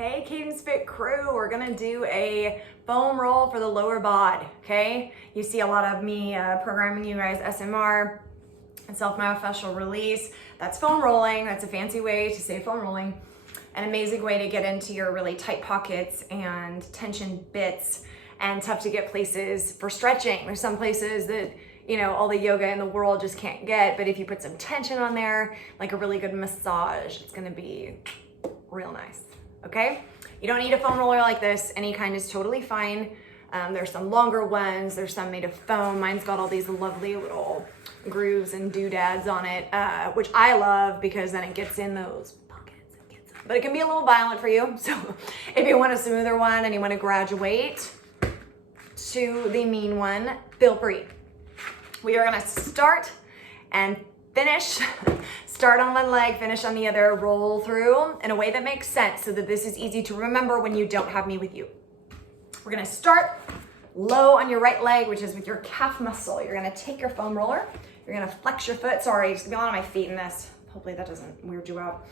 Hey Cadence Fit crew, we're gonna do a foam roll for the lower bod, okay? You see a lot of me programming you guys SMR and self-myofascial release. That's foam rolling. That's a fancy way to say foam rolling. An amazing way to get into your really tight pockets and tension bits and tough to get places for stretching. There's some places that, you know, all the yoga in the world just can't get, but if you put some tension on there, like a really good massage, it's gonna be real nice, okay? You don't need a foam roller like this. Any kind is totally fine. There's some longer ones. There's some made of foam. Mine's got all these lovely little grooves and doodads on it, which I love because then it gets in those pockets. But it can be a little violent for you. So if you want a smoother one and you want to graduate to the mean one, feel free. We are gonna start and finish, start on one leg, finish on the other, roll through in a way that makes sense so that this is easy to remember when you don't have me with you. We're gonna start low on your right leg, which is with your calf muscle. You're gonna take your foam roller, you're gonna flex your foot. Sorry, just be on my feet in this. Hopefully that doesn't weird you out.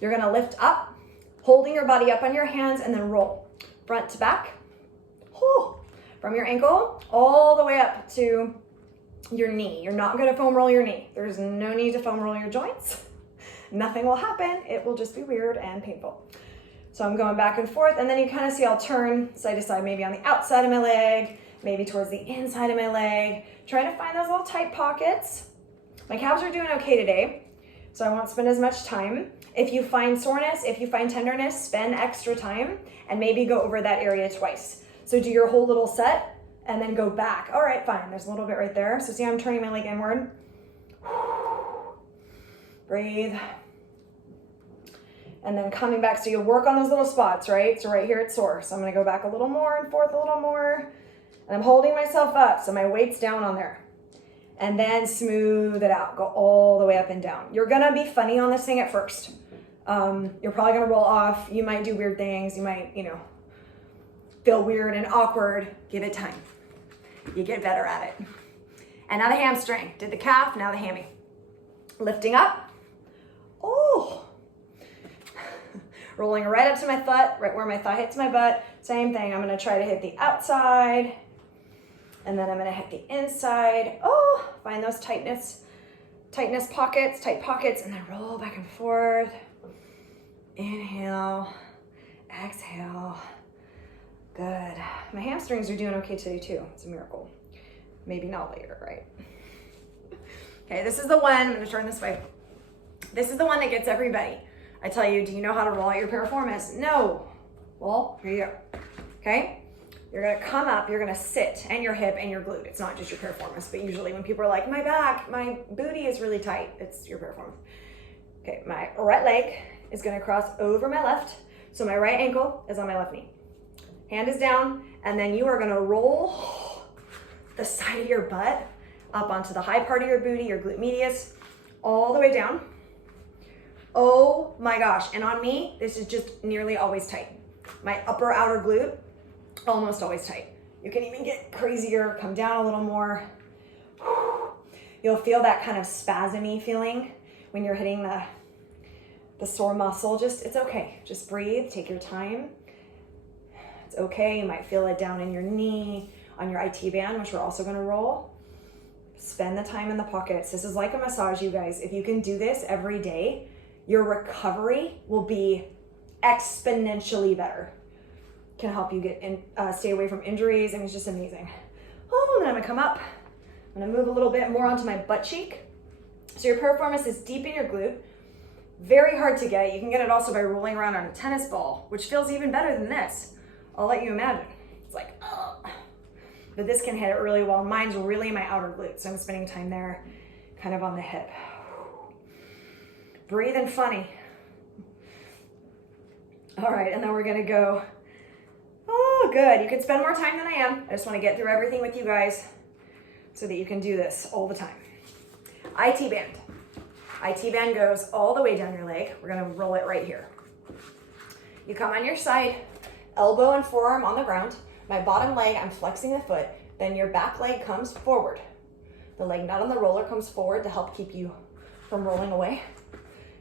You're gonna lift up, holding your body up on your hands and then roll. Front to back, from your ankle all the way up to your knee. You're not gonna foam roll your knee. There's no need to foam roll your joints. Nothing will happen. It will just be weird and painful. So I'm going back and forth, and then you kind of see I'll turn side to side, maybe on the outside of my leg, maybe towards the inside of my leg. Try to find those little tight pockets. My calves are doing okay today, so I won't spend as much time. If you find soreness, if you find tenderness, spend extra time and maybe go over that area twice. So do your whole little set and then go back. All right, fine, there's a little bit right there. So see how I'm turning my leg inward? Breathe. And then coming back, so you'll work on those little spots, right? So right here it's sore. So I'm gonna go back a little more and forth a little more. And I'm holding myself up, so my weight's down on there. And then smooth it out, go all the way up and down. You're gonna be funny on this thing at first. You're probably gonna roll off. You might do weird things. You might, feel weird and awkward. Give it time. You get better at it. And now the hamstring. Did the calf, now the hammy. Lifting up. Oh. Rolling right up to my butt, right where my thigh hits my butt. Same thing, I'm gonna try to hit the outside, and then I'm gonna hit the inside. Oh, find those tight pockets, and then roll back and forth. Inhale, exhale. Good. My hamstrings are doing okay today too. It's a miracle. Maybe not later, right? Okay, this is the one, I'm gonna turn this way. This is the one that gets everybody. I tell you, do you know how to roll out your piriformis? No. Well, here you go. Okay? You're gonna come up, you're gonna sit, and your hip and your glute. It's not just your piriformis, but usually when people are like, my back, my booty is really tight, it's your piriformis. Okay, my right leg is gonna cross over my left, so my right ankle is on my left knee. Hand is down, and then you are gonna roll the side of your butt up onto the high part of your booty, your glute medius, all the way down. Oh my gosh, and on me, this is just nearly always tight. My upper outer glute, almost always tight. You can even get crazier, come down a little more. You'll feel that kind of spasmy feeling when you're hitting the sore muscle. It's okay, just breathe, take your time. It's okay, you might feel it down in your knee, on your IT band, which we're also gonna roll. Spend the time in the pockets. This is like a massage, you guys. If you can do this every day, your recovery will be exponentially better. Can help you get stay away from injuries. I mean, it's just amazing. Oh, and then I'm gonna come up. I'm gonna move a little bit more onto my butt cheek. So your piriformis is deep in your glute. Very hard to get. You can get it also by rolling around on a tennis ball, which feels even better than this. I'll let you imagine. It's like, oh. But this can hit it really well. Mine's really my outer glute, so I'm spending time there, kind of on the hip. Breathing funny. All right, and then we're gonna go, oh, good. You can spend more time than I am. I just wanna get through everything with you guys so that you can do this all the time. IT band. IT band goes all the way down your leg. We're gonna roll it right here. You come on your side, elbow and forearm on the ground. My bottom leg, I'm flexing the foot. Then your back leg comes forward. The leg not on the roller comes forward to help keep you from rolling away.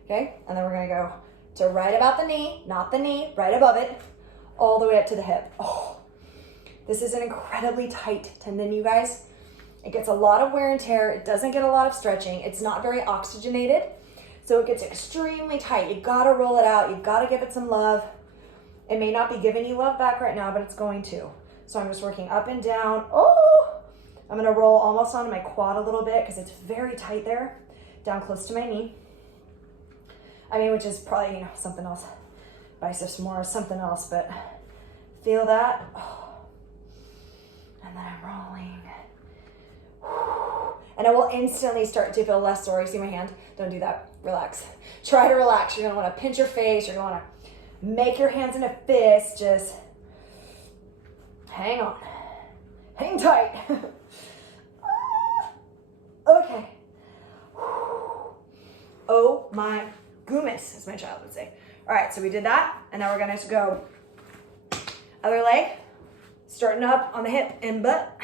Okay, and then we're gonna go So right about the knee, not the knee, right above it, all the way up to the hip. Oh, this is an incredibly tight tendon, you guys. It gets a lot of wear and tear. It doesn't get a lot of stretching. It's not very oxygenated, so it gets extremely tight. You gotta roll it out. You've gotta give it some love. It may not be giving you love back right now, but it's going to. So I'm just working up and down. Oh, I'm gonna roll almost onto my quad a little bit because it's very tight there, down close to my knee. I mean, which is probably, you know, something else. Biceps more, something else, but feel that. Oh. And then I'm rolling. And I will instantly start to feel less sore. You see my hand? Don't do that. Relax. Try to relax. You're gonna wanna pinch your face. You're gonna wanna make your hands in a fist. Just hang on. Hang tight. Okay. Oh my goodness, as my child would say. All right, so we did that. And now we're gonna go other leg. Starting up on the hip and butt.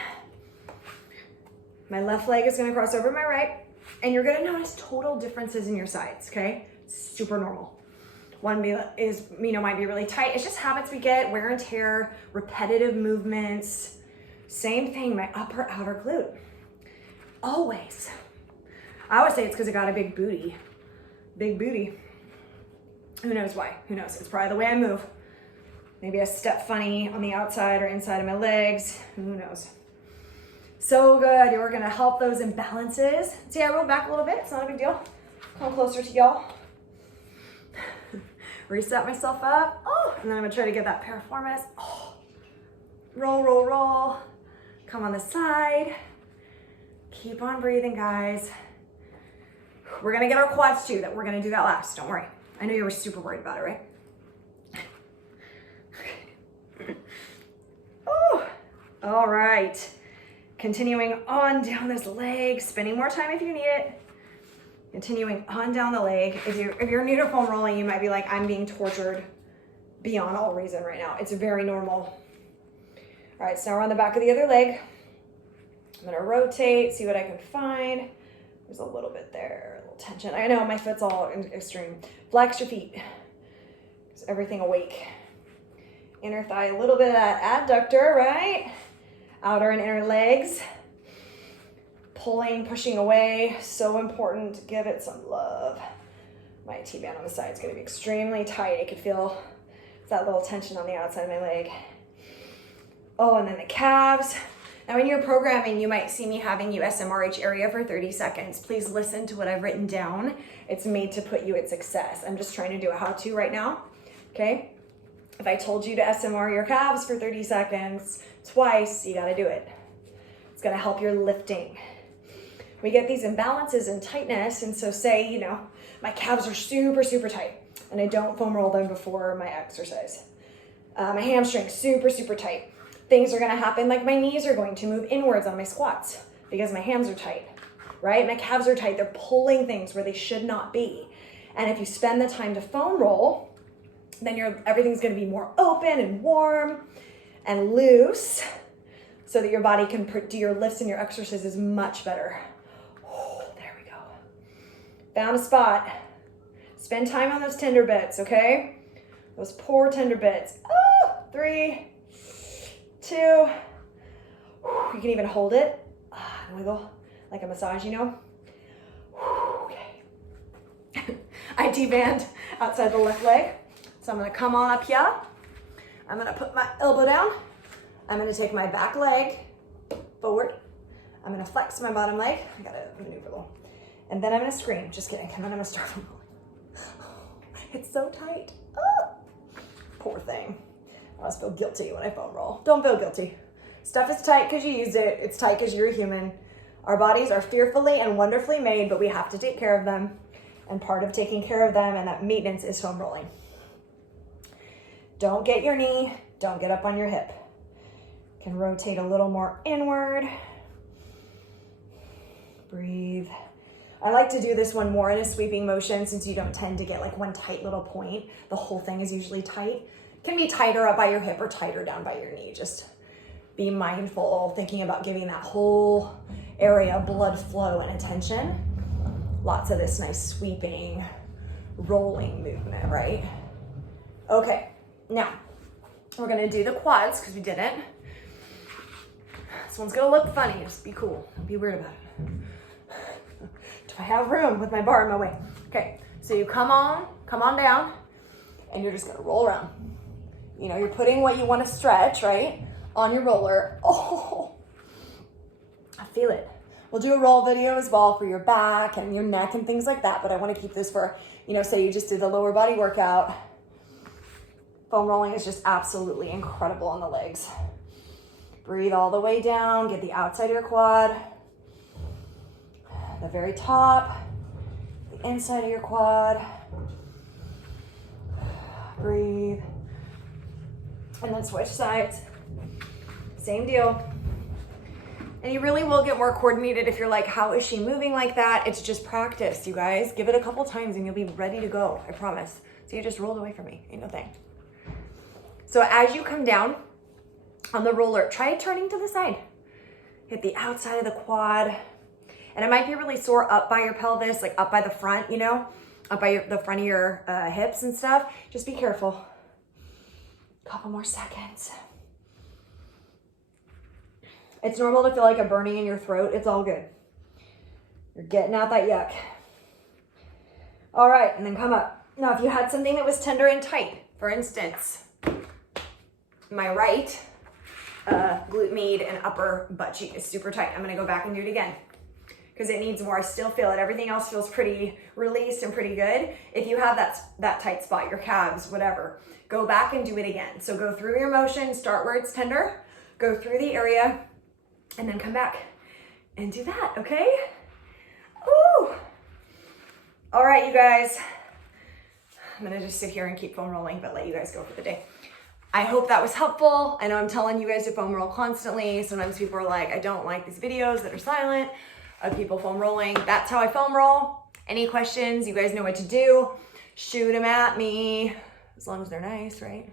My left leg is gonna cross over my right, and you're gonna notice total differences in your sides, okay? Super normal. One might be really tight. It's just habits we get, wear and tear, repetitive movements. Same thing, my upper outer glute. Always. I always say it's because I got a big booty. Big booty. Who knows why? Who knows? It's probably the way I move. Maybe I step funny on the outside or inside of my legs. Who knows? So good. We're gonna help those imbalances. See, I rolled back a little bit. It's not a big deal. Come closer to y'all. Reset myself up. Oh, and then I'm gonna try to get that piriformis. Oh. Roll, roll, roll. Come on the side. Keep on breathing, guys. We're gonna get our quads too. We're gonna do that last. Don't worry. I know you were super worried about it, right? Oh, all right. Continuing on down this leg, spending more time if you need it. Continuing on down the leg. If you're new to foam rolling, you might be like, I'm being tortured beyond all reason right now. It's very normal. All right, so now we're on the back of the other leg. I'm gonna rotate, see what I can find. There's a little bit there, a little tension. I know my foot's all extreme. Flex your feet. Is everything awake? Inner thigh, a little bit of that adductor, right? Outer and inner legs. Pulling, pushing away, so important. Give it some love. My T-band on the side is gonna be extremely tight. I could feel that little tension on the outside of my leg. Oh, and then the calves. Now when you're programming, you might see me having you SMRH area for 30 seconds. Please listen to what I've written down. It's made to put you at success. I'm just trying to do a how-to right now, okay? If I told you to SMR your calves for 30 seconds twice, you gotta do it. It's gonna help your lifting. We get these imbalances in tightness, and so say, you know, my calves are super, super tight, and I don't foam roll them before my exercise. My hamstrings, super, super tight. Things are gonna happen like my knees are going to move inwards on my squats because my hams are tight, right? My calves are tight. They're pulling things where they should not be. And if you spend the time to foam roll, then everything's gonna be more open and warm and loose so that your body can do your lifts and your exercises much better. Oh, there we go. Found a spot. Spend time on those tender bits, okay? Those poor tender bits. Oh, 3, 2. You can even hold it. And wiggle like a massage, you know? Okay. I T-band outside the left leg. So I'm gonna come on up here. I'm gonna put my elbow down. I'm gonna take my back leg forward. I'm gonna flex my bottom leg. I gotta maneuver a little. And then I'm gonna scream, just kidding. And then I'm gonna start rolling. It's so tight. Oh, poor thing. I always feel guilty when I foam roll. Don't feel guilty. Stuff is tight because you used it. It's tight because you're a human. Our bodies are fearfully and wonderfully made, but we have to take care of them. And part of taking care of them and that maintenance is foam rolling. Don't get your knee, don't get up on your hip. Can rotate a little more inward. Breathe. I like to do this one more in a sweeping motion since you don't tend to get like one tight little point. The whole thing is usually tight. Can be tighter up by your hip or tighter down by your knee. Just be mindful, thinking about giving that whole area blood flow and attention. Lots of this nice sweeping, rolling movement, right? Okay, now we're gonna do the quads because we didn't. This one's gonna look funny, just be cool, don't be weird about it. Do I have room with my bar in my way? Okay, so you come on down, and you're just gonna roll around. You know, you're putting what you wanna stretch, right, on your roller. Oh, I feel it. We'll do a roll video as well for your back and your neck and things like that, but I wanna keep this for, you know, say you just did a lower body workout. Foam rolling is just absolutely incredible on the legs. Breathe all the way down, get the outside of your quad, the very top, the inside of your quad. Breathe. And then switch sides. Same deal. And you really will get more coordinated if you're like, how is she moving like that? It's just practice, you guys. Give it a couple times and you'll be ready to go, I promise. So you just rolled away from me, ain't no thing. So as you come down on the roller, try turning to the side. Hit the outside of the quad. And it might be really sore up by your pelvis, like up by the front, you know, up by the front of your hips and stuff. Just be careful. Couple more seconds. It's normal to feel like a burning in your throat. It's all good. You're getting out that yuck. All right, and then come up. Now, if you had something that was tender and tight, for instance, my right glute med and upper butt cheek is super tight. I'm gonna go back and do it again because it needs more. I still feel it. Everything else feels pretty released and pretty good. If you have that tight spot, your calves, whatever, go back and do it again. So go through your motion, start where it's tender, go through the area, and then come back and do that, okay? Ooh. All right, you guys. I'm gonna just sit here and keep foam rolling, but let you guys go for the day. I hope that was helpful. I know I'm telling you guys to foam roll constantly. Sometimes people are like, I don't like these videos that are silent of people foam rolling. That's how I foam roll. Any questions, you guys know what to do. Shoot them at me, as long as they're nice, right?